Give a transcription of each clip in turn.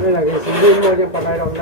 นี่แหละคือสีดินเราจะปะไรเราท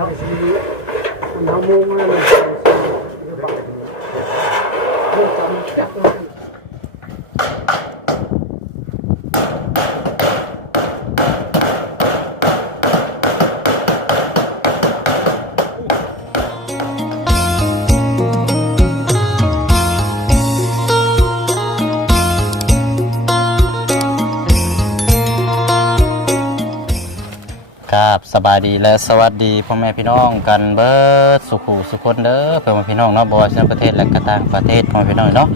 ายดีและสวัสดีพ่อแม่พี่น้องกันเบิดสุขุสุขคนเด้อเพื่อนพี่น้องเนาะบอยในประเทศและก็ต่างประเทศพ่อแม่พี่น้องเนาะ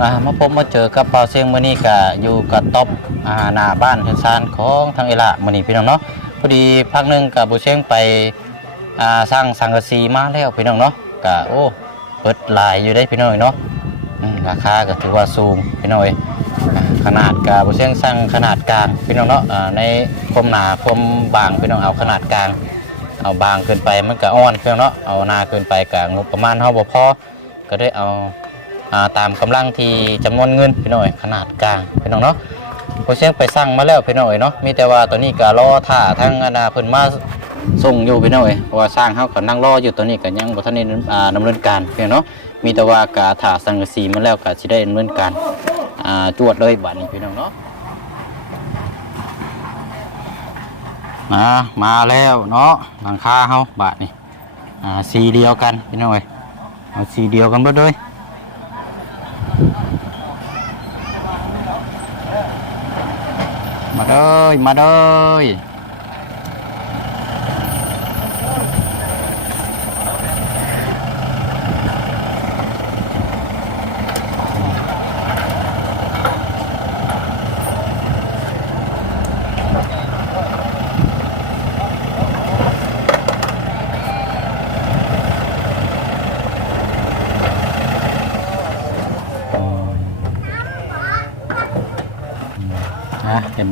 มามาพบมาเจอกับเปาเสียงมื้อนี้ก็อยู่กับต๊อบอาหน้าบ้านเฮือนซานของทางเอละมื้อนี้พี่น้องเนาะพอดีพักหนึ่งกับบุเชียงไปอ่าสร้างสังกะสีมาแล้วพี่น้องเนาะก็โอ้เปิดหลายอยู่ได้พี่น้องเนาะราคาก็ถือว่าสูงพี่น้องเอ้ ขนาดกาบเชียงสร้างขนาดกลางพี่น้องเนาะในคมหนาคมบางพี่น้องเอาขนาดกลาง เอาบางเกินไปมันก็อ่อนพี่น้องเนาะเอาหนาเกินไปก็งบประมาณเฮาบ่พอก็ได้เอาตามกำลังที่จำนวนเงินพี่น้อยขนาดกลางพี่น้องเนาะบุเชียงไปสั่งมาแล้วพี่น้องเอ้ยเนาะมีแต่ว่าตอนนี้ก็รอท่าทางอนาเพิ่นมาส่งอยู่พี่น้องเอ้ยเพราะว่าสร้างเฮาก็นั่งรออยู่ตอนนี้ก็ยังบ่ทันได้อ่าดำเนินการพี่น้องเนาะมีแต่ว่ากาถ่าสังกะสีมาแล้วก็สิได้ดำเนินการ อ่าจวดเลยบัดนี้พี่น้องเนาะมามาแล้วเนาะหลังคาเฮาบาทนี่อ่าสีเดียวกันพี่น้องเอ้ยเอาสีเดียวกันเบิดเลยมาเด้ยมาเด้ย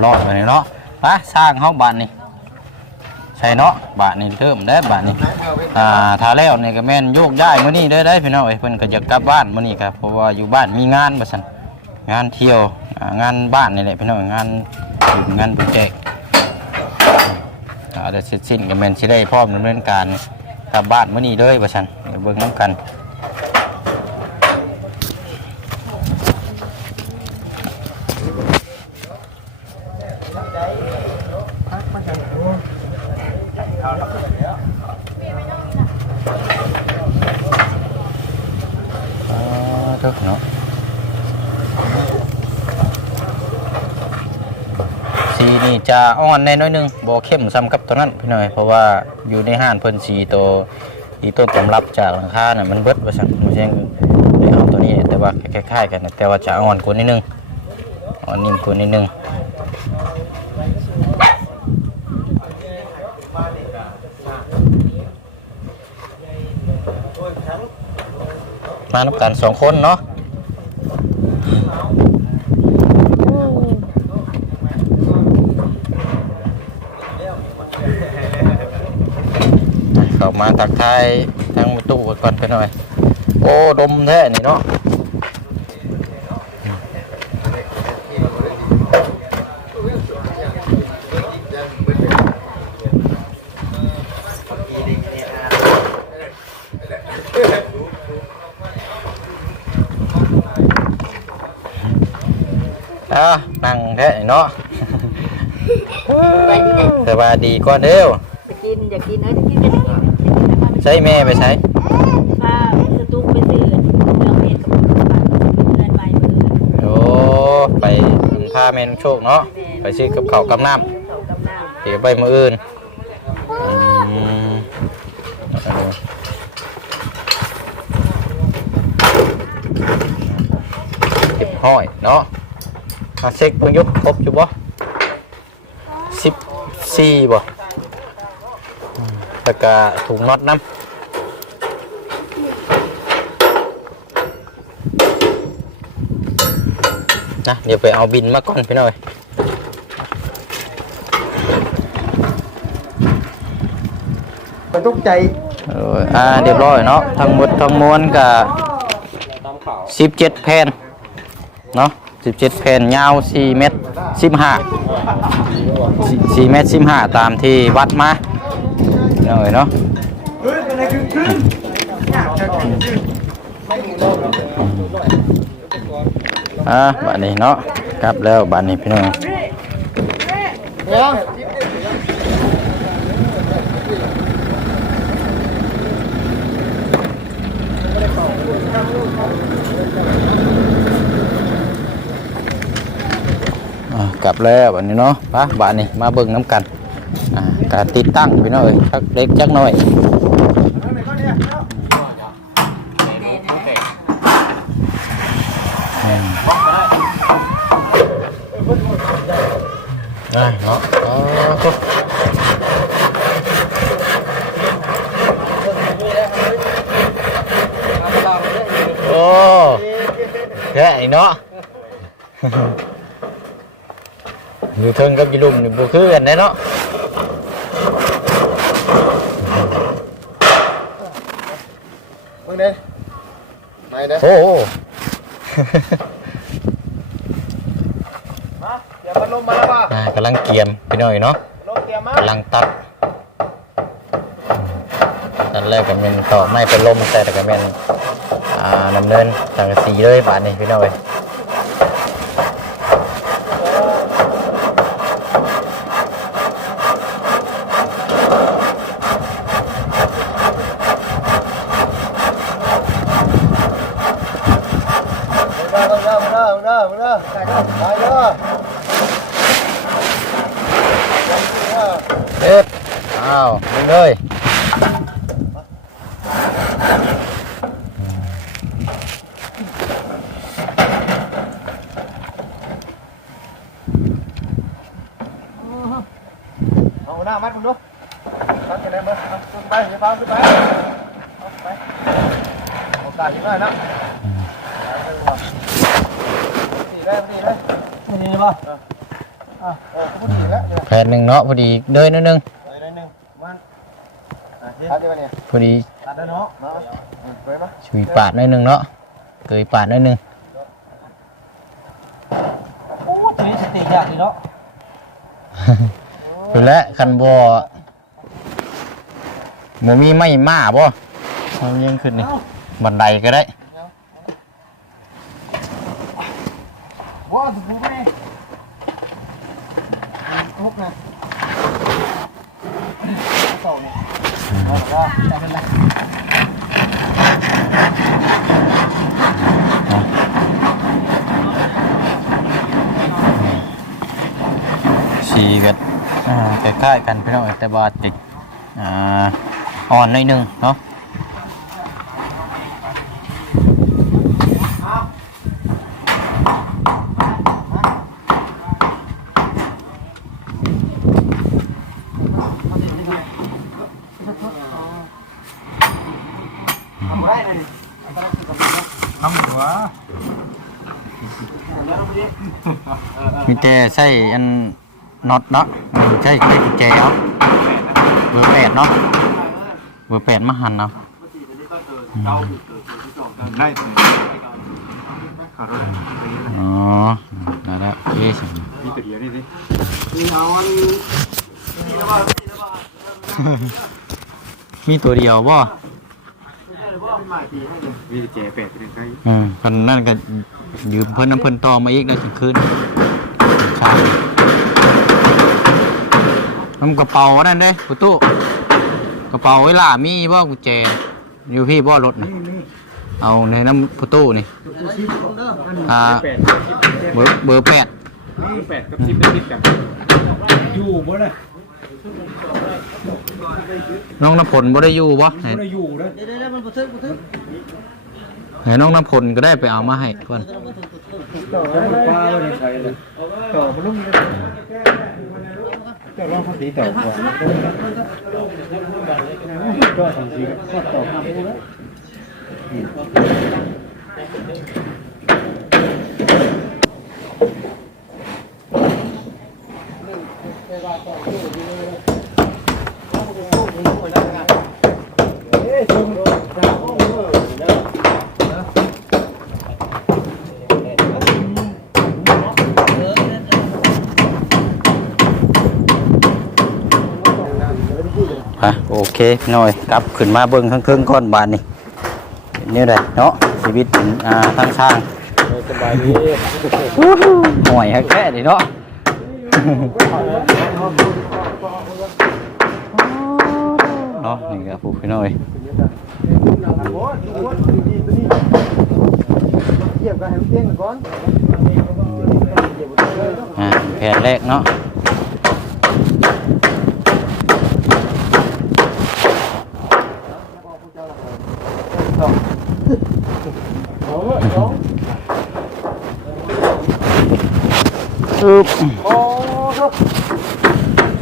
รอดไปเนาะมาสร้างเฮาบ้าดนี่ใช่เนาะบ้าดนี่เริ่มได้บ้าดนี่อ่าถ้าแล้วนี่ก็แม่นโยกย้ายมื้อนี้ได้ได้พี่น้องเอ้ยเพิ่นก็จะกลับบ้านมื้อนี้ครับเพราะว่าอยู่บ้านมีงานว่าซั่นงานเที่ยวอ่างานบ้านนี่แหละพี่น้องงานงานบุญแจกอ่าเดี๋ยวเสร็จสิ้นก็แม่นสิได้พร้อมดำเนินการกลับบ้านมื้อนี้เลยว่าซั่นเดี๋ยวเบิ่งนํกัน อ๋อเท่าเนาะสีนี่ จะอ่อนแน่น้อยนึงบ่เข้มซ้ำกับตัวนั้นพี่หน่อยเพราะว่าอยู่ในห้านเพิ่นสีตัวอีต้นตำรับจากหลังคาน่ะมันเบิดว่าซั่นมันเช่นได้เอาตัวนี้แต่ว่าคล้ายๆกันนะแต่ว่าจะอ่อนกว่านิดนึงอ่อนนิ่มกว่านิดนึงมานับกันสองคนเนาะ เข้ามาตักทายทางประตูก่อนไปหน่อย โอ้ดมแท้นี่เนาะอะนั่งแท้นี่เนาะไปที่ไหนสบายดีก่อนเด้วไปกิน อยากกินเอ้ย ใช้แม่ไปใช้ป้าสตุ๊กไปซื้อเรื่องเห็ดกับกับบ้านเพื่อนไปมือโอ้ไปพาแม่นโชคเนาะไปซื้อกับข้าวกับน้ำเขากับน้ำเดี๋ยวไปมืออื่นอืมเอาเก็บห้อยเนาะมาเช็คเบิ่งอยุคครบอยู่บ่สิบสี่บ่อืม แล้วก็ถุงน็อตน้ำนะเดี๋ยวไปเอาบินมาก่อนพี่หน่อยไปทุกใจเอออ่าเรียบร้อยเนาะทั้งหมดทั้งมวลกับสิบเจ็ดแผ่นเนาะสิบเจ็ดแผ่นยาวสี่เมตรสิบห้าสี่เมตรสิบห้าตามที่วัดมาเนาะเนาะอะบัดนี้เนาะกลับแล้วบัดนี้พี่น้องอะกลับแล้วบัดนี้เนาะไปบัดนี้มาเบิ่งน้ำกันอ่า การติดตั้งพี่น้อยจักเล็กจักน้อยได้เนาะอ๋อโอ้แค่เนาะอยู่เทิงกับยีลุ่มนี่บ่คือกันแน่เนาะ มึงเด้ไม่เด้โอ้โหเดี๋ยวพัดลมมาแล้วป่ะอ่ากำลังเกียมไปหน่อยเนาะลมเตรียมมากำลังตัดตอนแรกก็เป็นตอกไม้เป็นลมแต่แต่ก็เป็นอ่าดำเนินสังกะสีเลยบาดนี้พี่น้อย มาเด้อมาเด้อมาเด้อมาเด้อมาเด้อไปเด้อ เอ๊ะอ้าวดึงเลยเอาหน้ามัดมึงดูมัดกันได้เบอร์ขึ้นไปเดี๋ยวพาขึ้นไปไปโอกาสอีกหน่อยนะดีได้ดีได้ดีป่ะอะเออพูดดีแล้ว แผ่นหนึ่งเนาะพอดีเดินนิดนึงไปได้หนึ่งมันตัดได้ปะเนี่ย พอดีตัดได้เนาะมาไปปะชุยปาดนิดนึงเนาะเกยปาดนิดนึงโอ้ชีวิตสติยากดีเนาะคือและคันบ่บ่มีไม่มาบ่มันยังขึ้นนี่บันไดก็ได้ว้าวถูกไหมทุกนะสองเนี่ย สีกันอ่าคล้ายๆกันพี่น้องแต่ว่าติดอ่อนหน่อยนึงเนาะ ทำได้เลยทำหัว มีแต่ใส่อันน็อตเนาะอืมใช่ใช่กุญแจเอาเบอร์แปดเนาะเบอร์แปดมาหันเนาะได้อ๋อได้แล้วโอเคมีตัวเดียวนี่สิมีเอาอันมีตัวเดียวบ่มีเจแปดเป็นใครอืมกันนั่นก็ ยืมเพิ่นน้ำเพิ่นต่อมาอีกได้ถึงคืนใช่น้ำกระเป๋านั่นเด้ประตูกระเป๋าเวลามีบ่กุญแจอยู่พี่บ่รถนี่เอาในน้ำประตูนี่อ่าแปดเบอร์เบอร์แปดแปดกับสิบได้ติดกันอยู่บ่เลยน้องน้ำผลบ่ได้อยู่บ่ให้บ่ได้อยู่เลย ให้น้องน้ำผลก็ได้ไปเอามาให้เพิ่นต่อแล้วป้าเลยใช่เลยต่อมาลุ่มเลยจะลองภาษีต่อก่อนก็สองสีก็ต่อห้าพูแล้ว เคพี่น้อยกลับขึ้นมาเบิ่งทั้งเครื่องก้อนบานนี่นี่แหละเนาะชีวิตเป็นอ่าทั้งช่างสบายดีห่วยฮักแค่นี่เนาะเนาะนี่ก็ผู้พี่น้อยเยี่ยมกันให้เตี้ยงก่อนอ่าแผ่นแรกเนาะ เอาเว้ยน้อง อึบโอ้ครับ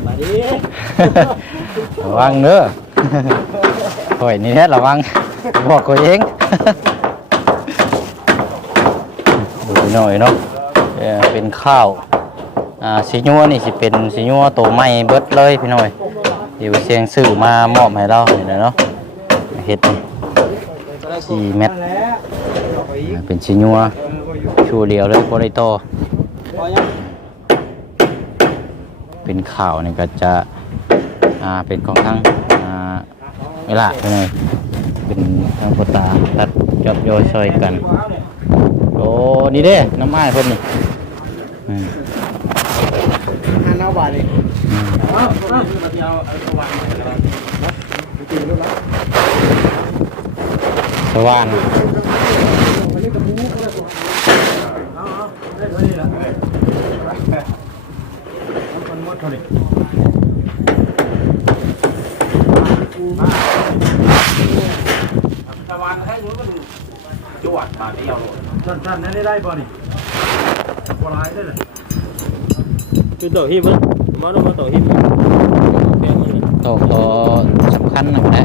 มาดีระวังเด้อห่วยนี่แท้ระวังบอกตัวเองดูพี่อยเนาะเป็นข้าวอ่าสีนัวนี่สิเป็นสีนัวโตใหม่เบิดเลยพี่หน้อยเดี๋ยวเสียงซื้อมามอบให้เรานี่นะเนาะเฮ็ดสี่เม็ดเป็นสีนัวชูเดียวเลยโปรไตโต เป็นข่าวนี่ก็จะอ่าเป็นของทั้งอ่าเวลาไปเลยเป็นทางปตาตัดจอบโยซอยกันโอ้นี่เด้น้ำไม้เพิ่นนี่อืมห้าหน้าบาทเลยอืมเอาเอามาเที่ยวเอาสว่างเลยนะไปกินแล้วนะสว่าน วันนี้กับมูก็ได้ตัวเอาเอาได้ตัวนี้ละมันหมด เท่านี้ตะวันให้รู้มันจวดมาเดียวสั้นๆนั่นได้ได้ป่ะนี่ปลายได้เลยคือต่อหิมมันมาต้องมาต่อหิมแพงมันโตโตสำคัญนะนะ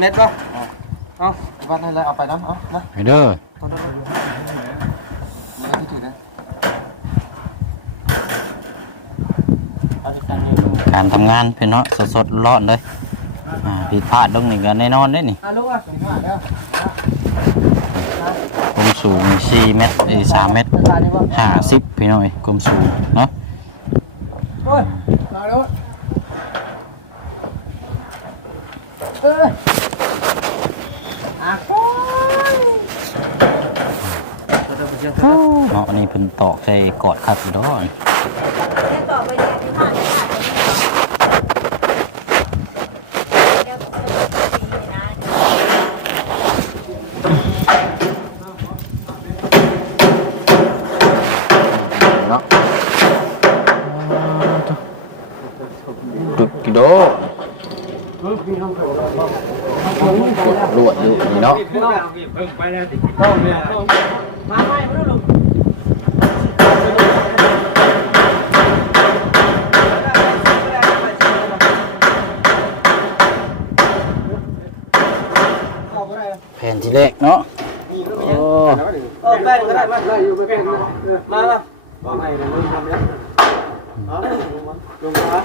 เน็ตปะเอาบ้านนั่นเลยเอาไปนะเอานะไปเด้อตอนนั้นนี่ที่ถือนะเอาที่กันเลยการทำงานเพื่อนเนาะสดๆร้อนเลยอ่าผิดพลาดตรงนี้ก็แน่นอนได้นี่อะลูกอะสองห้าแล้วความสูง4เมตรเอ้ย3เมตรจะทานได้ป่ะ50พี่น้อยความสูงเนาะ โอ้ยมาแล้วเอออะโอ้ย เนาะอันนี้เพิ่นตอกใส่กอดคักอยู่ดอก ต่อไปเนี่ยที่ผ่านผ่านเดี๋ยวผมจะไปนะ เนาะดุดกิโด ลวดอยู่นี่เนาะ ไปแล้วที่ มาไม่ไม่รู้ แผ่นที่แรกเนาะโอ้ เออแป้งก็ได้มาได้อยู่ไปแป้งมามามาบอกให้นะมึงทำเนี่ยเอาลงมาลงมา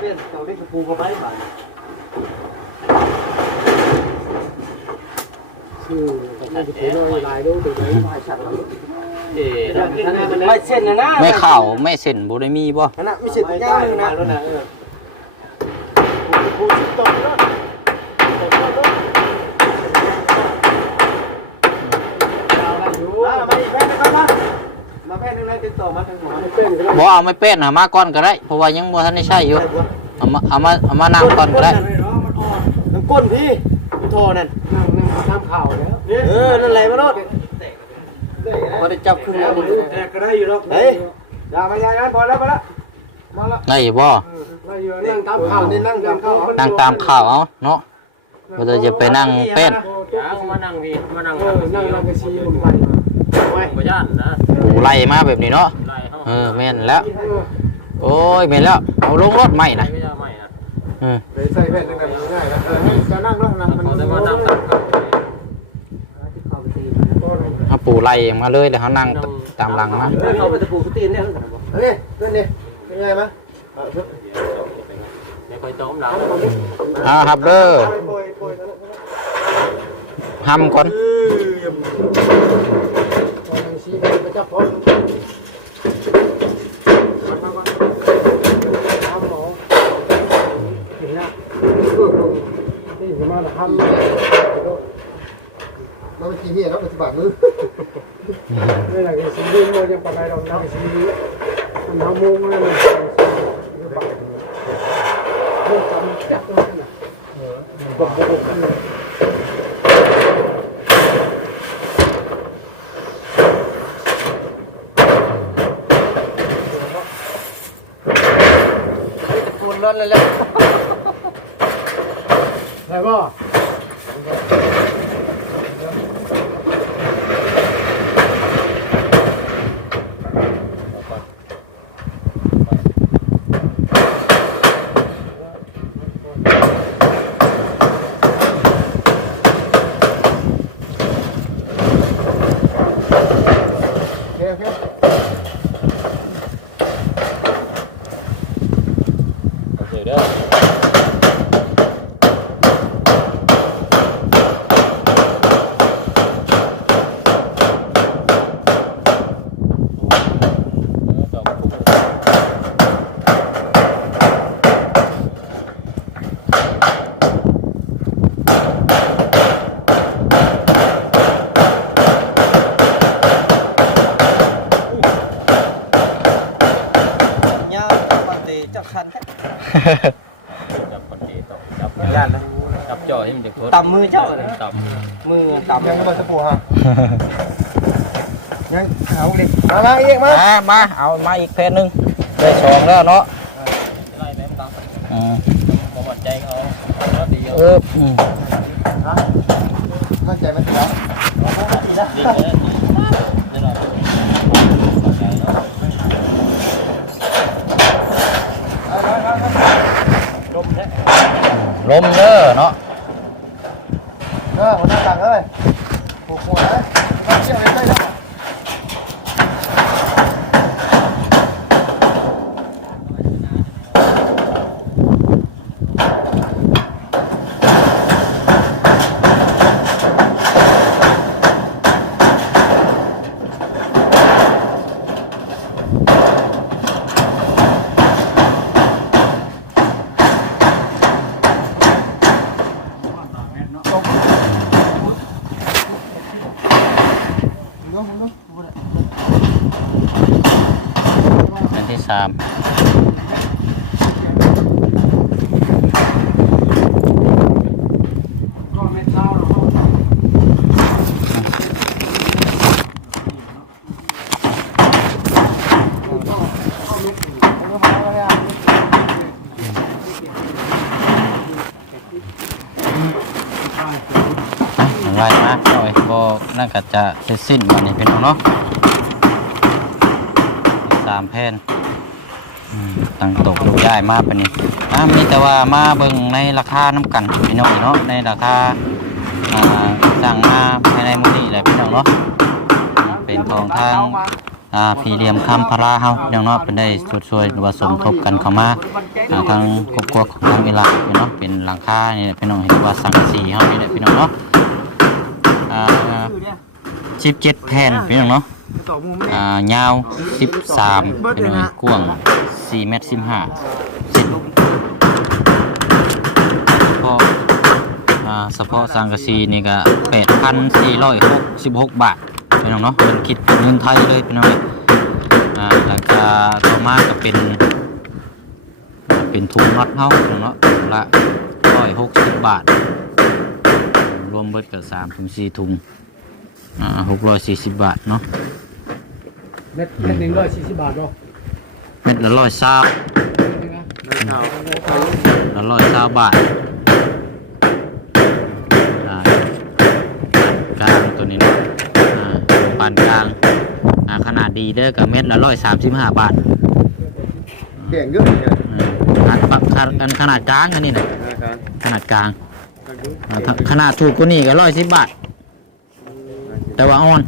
เปลี่ยนเตาเล็กกระปูกระไม้บ่าชื่อมันจะถือน้อยลายดูถึงไหนลายชัดแล้วเอ๊ะไม่เส้นนะนะแม่ข้าวแม่เส้นบ่ได้มีบ่นะไม่เส้นย่างนะแล้วนะเออผู้ชิดตรงนั้นมาอีกแพทย์นะครับมามาแพทย์นึงเลยติดต่อมาทางหมอ เป็นก็ได้บ่เอาไม่เป็นหามาก่อนก็ได้เพราะว่ายังบ่ทันได้ใช้อยู่เอามาเอามาเอามานั่งก่อนก็ได้น้ำก้นพี่พี่โทนั่นนั่งนั่งทำข่าวแล้วเออนั่นแหละมาโนดมาได้จับขึ้นแล้วแอกก็ได้อยู่แล้วเฮ้ยอย่ามาอย่างนั้นพอแล้วพอแล้วมาละได้อยู่บ่ได้อยู่นั่งตามข่าวนี่นั่งตามข่าวนั่งตามข่าวเอาเนาะบ่ได้จะไปนั่งเป็นอย่ามานั่งพี่มานั่งเออนั่งนั่งกระชีมันไปไปบ่ย่านนะโอ้ไล่มาแบบนี้เนาะไล่เฮาเออแม่นแล้ว โอ้ยแม่นแล้ว เอาลงรถใหม่ไล่น่ะไม่ได้ไม่นะเออไปใส่แว่นนั่งกันง่ายแล้วเออจะนั่งแล้วนะมันเขาจะมานั่งตักกันเอาปู่ไล่มาเลยแล้วเฮานั่งตามหลังมาเอาไปตะปูตีนเนี่ยเฮ้ยนั่นนี่เป็นไงมั้ยไม่ค่อยต้มหลังอ่าครับเด้อห้ำก่อน สีแดงไปจับพอทำหมอเห็นนะนี่สมา ทำเราไปที่นี่แล้วปฏิบัติมือนี่แหละคือสีดินเรายังปะไปเราทำสีมันทำมุงนั่นเองเรื่องจำแจ๊กนั่นน่ะบอกบอกกันเลย ปูนร้อนเลยแหละได้ป่ะโอเคโอเค โอเคเด้อ ยา ปฏิจักคันแท้จับคนดีต้องจับย่านนะจับจ่อให้มันจะโคตรต่ำมือเจ้าเลยต่ำมือต่ำยังไม่ตะปูฮะยังเอาดิมามาอีกมามามาเอามาอีกเพจหนึงได้สองแล้วเนาะไล่แม่มตังอืมบ่หมดใจเอาแล้วดีเอาเอออืมเข้าใจไหมพี่น้องดีเลยดีนี่แหละใจเนาะ ลมแท้ ลมเด้อเนาะเออหัวหน้าต่างเอ้ยผูกหัวนะมาเชี่ยวไปได้แล้ว เป็นที่สาม ก็ไม่เท่าหรอก อะไล่มาหน่อยบ่นั่นก็จะเสร็จสิ้นวันนี้เป็นเนาะสามแผ่นตั้งตกลูกย้ายมาปานนี้อ่ามีแต่ว่ามาเบิ่งในราคาน้ำกันพี่น้องเนาะในราคาอ่าสั่งมาภายในมื้อนี้แหละพี่น้องเนาะเป็นของทางอ่าพีเรียมคำพราเฮาพี่น้องเนาะเป็นได้ช่วยๆหรือว่าสมทบกันเข้ามาอ่าทางครอบครัวของทางเวลาพี่น้องเป็นหลังคานี่แหละพี่น้องเห็นว่าสังสีเฮานี่แหละพี่น้องเนาะ อ่าสิบเจ็ดแผ่นพี่น้องเนาะต่อมุมอ่ายาวสิบสามพี่น้องกว้างสี่เมตรสิบห้าสิบพออ่าเฉพาะสังกะสีนี่ก็แปดพันสี่ร้อยหกสิบหกบาทพี่น้องเนาะเป็นคิดเป็นเงินไทยเลยพี่น้องเอ้ยอ่าหลังจากต่อมาก็เป็นเป็นถุงน็อตเฮาถุงเนาะละร้อยหกสิบบาท วมเบิดกับสามถึงสี่ถุงอ่าหกร้อยสี่สิบบาทเนาะเม็ดเม็ดหนึ่งร้อยสี่สิบบาทเนาะเม็ดละร้อยซาบละร้อยซาบาทอ่ากลางตัวนี้เนาะอ่าปานกลางอ่าขนาดดีเด้อกับเม็ดละร้อยสามสิบห้าบาทเก่งเยอะเลยอ่าขนาดปะขนาดขนาดกลางอันนี้นะขนาดกลาง อ่าถ้าขนาดถูกกว่านี้ก็ร้อยสิบบาท แต่ว่าอ่อน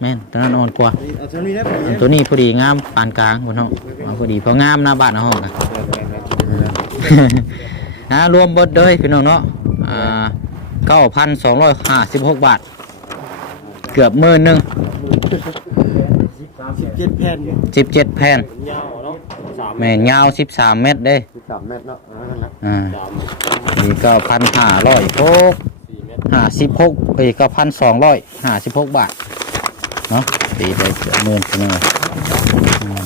แม่นตัวนั้นอ่อนกว่าเอาเท่านี้ได้อันตัวนี้พอดีงามปานกลางคนเนาะเอาพอดีพองามหน้าบ้านหน้าห้องกันนะรวมเบิดเลยพี่น้องเนาะอ่าเก้าพันสองร้อยห้าสิบหกบาท เกือบหมื่นหนึ่งสิบเจ็ดแผ่นสิบเจ็ดแผ่นยาวเนาะสามแม่นยาวสิบสามเมตรเด้ สิบสามเมตรเนาะนั่นแหละอ่าสามนี่เก้าพันห้าร้อยหกสี่เมตรห้าสิบหกเอ้ยเก้าพันสองร้อยห้าสิบหกบาทเนาะตีได้เกือบหมื่นพี่น้องอืม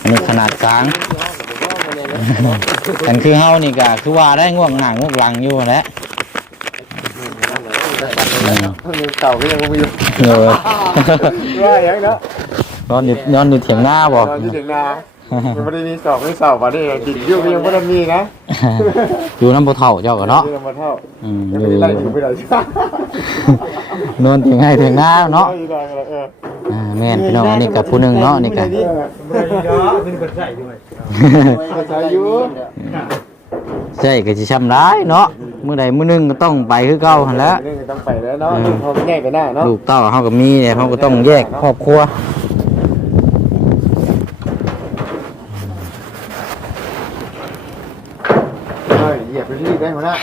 อันนี้ขนาดกลางอันคือเฮานี่ก็คือว่าได้ง่วงหน้าง่วงหลังอยู่แหล้วอืมเก่าก็ยังไม่อยู่เออว่าอย่างนั้นนอนอยู่นอนอยู่เถียงหน้าบ่ตอนที่ถึงนา มันไม่ได้มีสอบไม่สอบวันนี้ดินยุ่งยังไม่ได้มีนะอยู่น้ำบ่เฒ่าเจ้าก็เนาะยังมาเท่าอืมยังอยู่ไม่ได้ไล่ถึงไปไหนใช่นอนเถียงให้เถียงหน้าเนาะไม่ได้เอออ่าแม่นพี่น้องอันนี้กับผู้หนึงเนาะนี่ก็ไม่ได้เนาะขึ้นกระใส่ด้วยกระใส่อยู่ใช่ก็สิช้ำร้ายเนาะมื้อใดมื้อหนึงก็ต้องไปคือเก่าหั่นแหล้วนี่ต้องไปแล้วเนาะพอไม่แน่กันหน้าเนาะลูกเต้าเฮาก็มีเนี่ยเฮาก็ต้องแยกครอบครัว เหยียบไปที่ได้หัวหน้า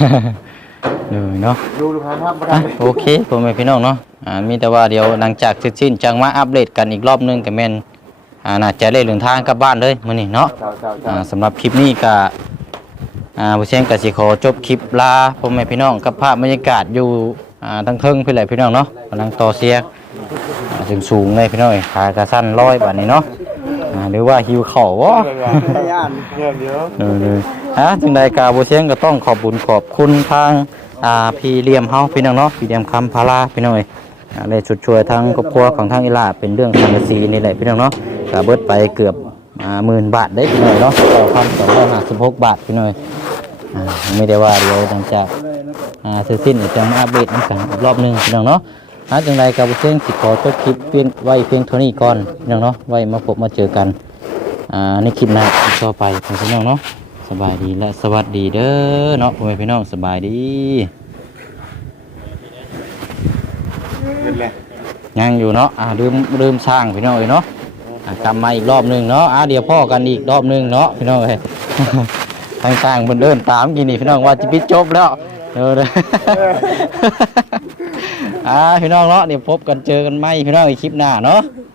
เลยเนาะ ดูดูพันภาพมาอะได้โอเคพ่อแม่พี่น้องเนาะอ่ามีแต่ว่าเดี๋ยวหลังจากเสร็จสิ้นจังมาอัปเดตกันอีกรอบหนึงก็แม่นอ่าน่าจะได้เดินทางกลับบ้านเลยมื้อนี้เนาะเจ้าเจ้าอ่าเจ้าสำหรับคลิปนี้ก็อ่าผู้เชี่ยงกสิขอจบคลิปลาพ่อแม่พี่น้องกับภาพบรรยากาศอยู่อ่าทั้งเทิงพี่แหละพี่น้องเนาะกำลังต่อเสียงอ่าสูงสูงๆเลยพี่น้องขากระสั้นร้อยบาทนี้เนาะอ่าหรือว่าหิวเข่าววะย่านเงี้ยเดียว เออเลย อะจึงใดกาผู้เชียงก็ต้องขอบบุญขอบคุณทางอ่าพี่เลียมเฮาพี่น้องเนาะพี่เลียมคำพาราพี่น้องเอ้ยอ่าได้ชุดช่วยทางครอบครัวของทางอิลาเป็นเรื่องสังกะสีนี่แหละพี่น้องเนาะก็เบิดไปเกือบอ่าหมื่นบาทได้พี่น้อยเนาะต่อพันสองร้อยห้าสิบหกบาทพี่น้อยอ่าไม่ได้ว่าเดี๋ยวหลังจากอ่าเสร็จสิ้นจะมาอัปเดตน้ำกันอีกรอบหนึงพี่น้องเนาะอะจึงใดกับผู้เชียงสิขอจบคลิปเพียงไว้เพียงเท่านี้ก่อนพี่น้องเนาะไว้มาพบมาเจอกันอ่าในคลิปหน้าคลิปต่อไปของพี่น้องเนาะ สบายดีและสวัสดีเด้อเนาะพ่อแม่พี่น้องสบายดีเป็นไรยังอยู่เนาะอ่าลืมลืมสร้างพี่น้องเอ้ยเนาะอ่ากลับมาอีกรอบหนึงเนาะอ่าเดี๋ยวพ่อกันอีกรอบหนึงเนาะพี่น้องเอ้ย ทางสร้างมันเดินตามกินนี่พี่น้องว่าจะปิดจบแล้วเด้อเด้อ อ่าพี่น้องเนาะเดี๋ยวพบกันเจอกันใหม่พี่น้องในคลิปหน้าเนาะเ